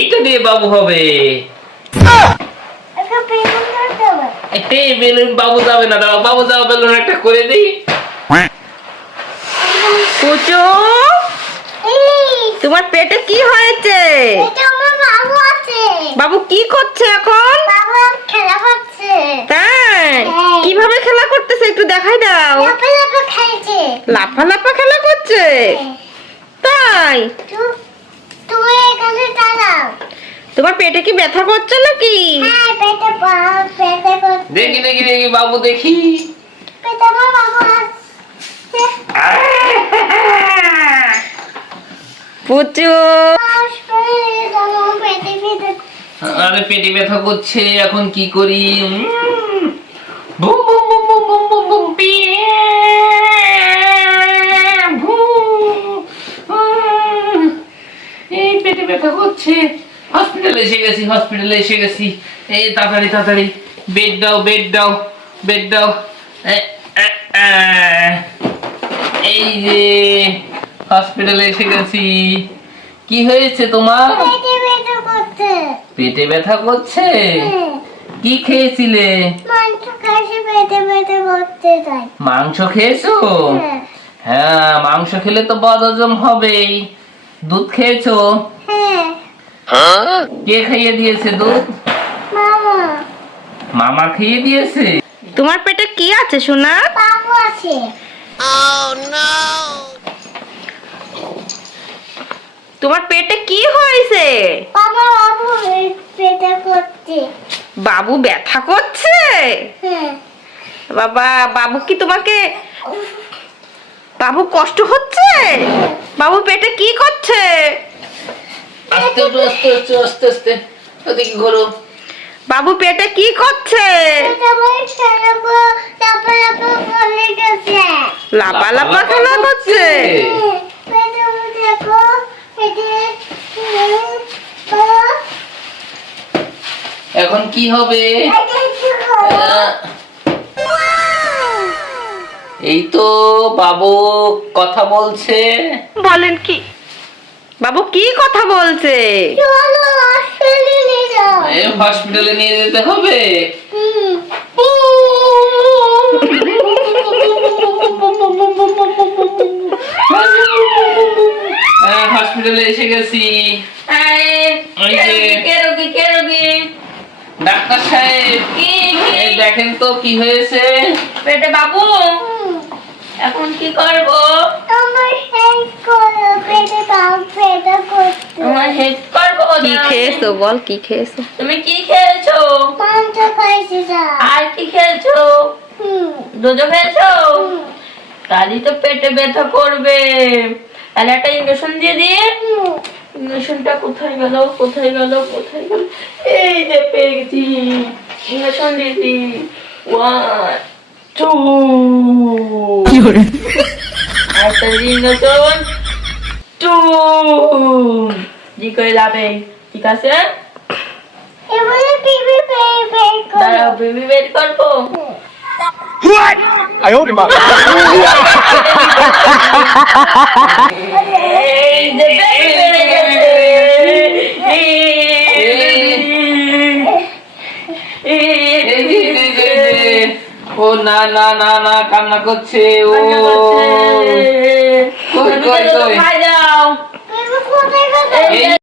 এইটা দিয়ে বাবু হবে। বেলুন বাবু যাবে না, দাঁড়াও বাবু যাও, বেলুন একটা করে দিই। কুচু, তোমার পেটে কি হয়েছে? বাবু কি করছে এখন? তাই? কিভাবে খেলা করতেছে একটু দেখাই দাও। লাফা খেলা করছে। তাই? তোমার পেটে কি ব্যথা করছে নাকি? দেখি দেখি দেখি বাবু দেখি। পুচু, আরে পেটে ব্যথা করছে, এখন কি করি? Boom boom boom boom boom boom boom boom. এই পেটে ব্যথা করছে, হসপিটালে এসে গেছি। এই তাড়াতাড়ি তাড়াতাড়ি বেড দাও বেড দাও বেড দাও। এই যে হসপিটালে এসে গেছি। কি হয়েছে তোমার? পেটে ব্যথা করছে? কি খেয়েছিলে? মাংস খেয়েছো? হ্যাঁ, মাংস খেলে তো বদহজম হবেই। দুধ খেয়েছো? কে খাইয়ে দিয়েছে দুধ? মামা খাইয়ে দিয়েছে। তোমার পেটে কি আছে সোনা? তোমার পেটে কি হয়েছে? বাবু ব্যথা করছে? বাবা, বাবু কি তোমাকে, বাবু কষ্ট হচ্ছে? বাবু পেটে কি করছে? আস্তে আস্তে আস্তে আস্তে আস্তে ওদিকে ঘোরো। বাবু পেটে কি করছে? লাফা খেলা করছে। এখন কি হবে? এই তো বাবু কথা বলছে। বলেন কি? বাবু কি কথা বলছে? হসপিটালে নিয়ে যেতে হবে। হসপিটালে এসে গেছি। ডাক্তার সাহেব, দেখেন তো কি হয়েছে পেটে বাবু। এখন কি করবো? কি খেয়েছো বল, কি খেয়েছো? তুমি কি খেয়েছো? আর কি খেয়েছো? দুধ খেয়েছো? তাহলে তো পেটে ব্যথা করবে। তাহলে একটা ইঞ্জেকশন দিয়ে দিয়ে। ইঞ্জেকশনটা কোথায় গেল? এই যে পেয়ে গেছি। ইঞ্জেকশন দিয়েছি। 1 2 একটা ইঞ্জেকশন 2 জি করে যাবে। ঠিক আছে, দাঁড়াও বেবি বের করবো। এই যে baby বেড়ে গেছে। ও না না না না, কান্না করছে। ও খাই দাও।